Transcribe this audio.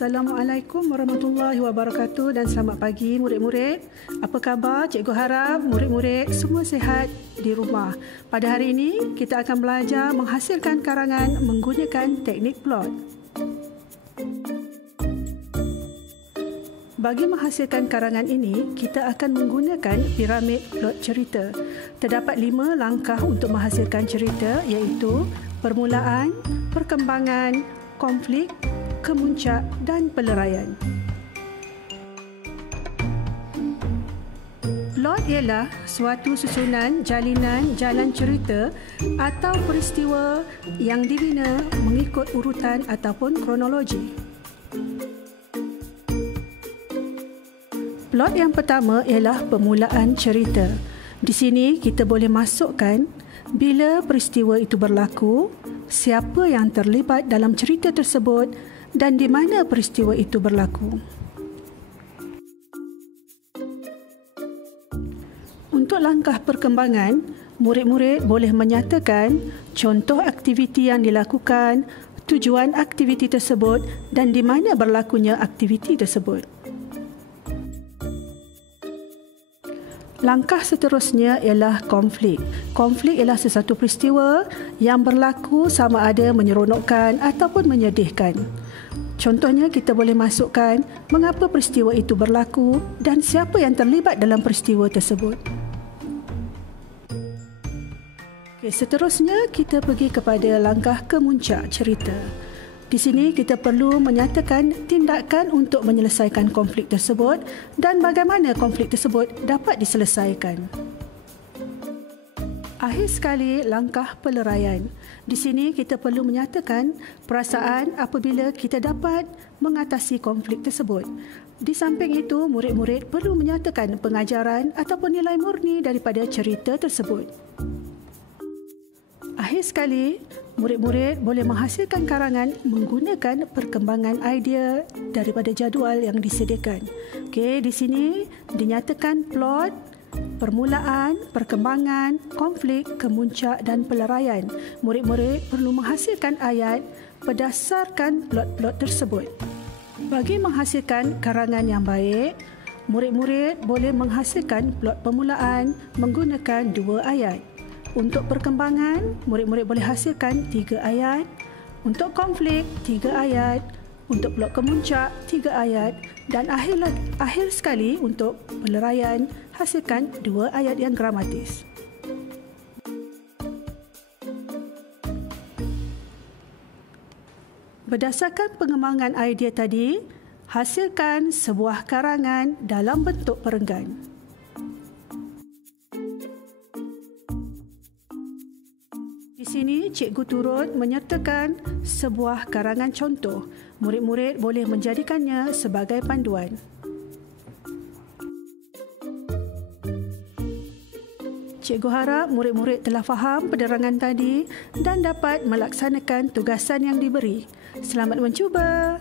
Assalamualaikum warahmatullahi wabarakatuh dan selamat pagi murid-murid. Apa khabar? Cikgu harap murid-murid semua sihat di rumah. Pada hari ini kita akan belajar menghasilkan karangan menggunakan teknik plot. Bagi menghasilkan karangan ini, kita akan menggunakan piramid plot cerita. Terdapat 5 langkah untuk menghasilkan cerita iaitu permulaan, perkembangan, konflik, kemuncak dan peleraian. Plot ialah suatu susunan jalinan jalan cerita atau peristiwa yang dibina mengikut urutan ataupun kronologi. Plot yang pertama ialah permulaan cerita. Di sini kita boleh masukkan bila peristiwa itu berlaku, siapa yang terlibat dalam cerita tersebut dan di mana peristiwa itu berlaku. Untuk langkah perkembangan, murid-murid boleh menyatakan contoh aktiviti yang dilakukan, tujuan aktiviti tersebut dan di mana berlakunya aktiviti tersebut. Langkah seterusnya ialah konflik. Konflik ialah sesuatu peristiwa yang berlaku sama ada menyeronokkan ataupun menyedihkan. Contohnya kita boleh masukkan mengapa peristiwa itu berlaku dan siapa yang terlibat dalam peristiwa tersebut. Seterusnya kita pergi kepada langkah kemuncak cerita. Di sini kita perlu menyatakan tindakan untuk menyelesaikan konflik tersebut dan bagaimana konflik tersebut dapat diselesaikan. Akhir sekali, langkah peleraian. Di sini kita perlu menyatakan perasaan apabila kita dapat mengatasi konflik tersebut. Di samping itu, murid-murid perlu menyatakan pengajaran ataupun nilai murni daripada cerita tersebut. Akhir sekali, murid-murid boleh menghasilkan karangan menggunakan perkembangan idea daripada jadual yang disediakan. Okey, di sini dinyatakan plot, permulaan, perkembangan, konflik, kemuncak dan peleraian. Murid-murid perlu menghasilkan ayat berdasarkan plot-plot tersebut. Bagi menghasilkan karangan yang baik, murid-murid boleh menghasilkan plot permulaan menggunakan 2 ayat. Untuk perkembangan, murid-murid boleh hasilkan 3 ayat. Untuk konflik, 3 ayat. Untuk plot kemuncak, 3 ayat. Dan akhir sekali untuk peleraian, hasilkan 2 ayat yang gramatis. Berdasarkan pengembangan idea tadi, hasilkan sebuah karangan dalam bentuk perenggan. Di sini, cikgu turut menyertakan sebuah karangan contoh. Murid-murid boleh menjadikannya sebagai panduan. Cikgu harap murid-murid telah faham penerangan tadi dan dapat melaksanakan tugasan yang diberi. Selamat mencuba!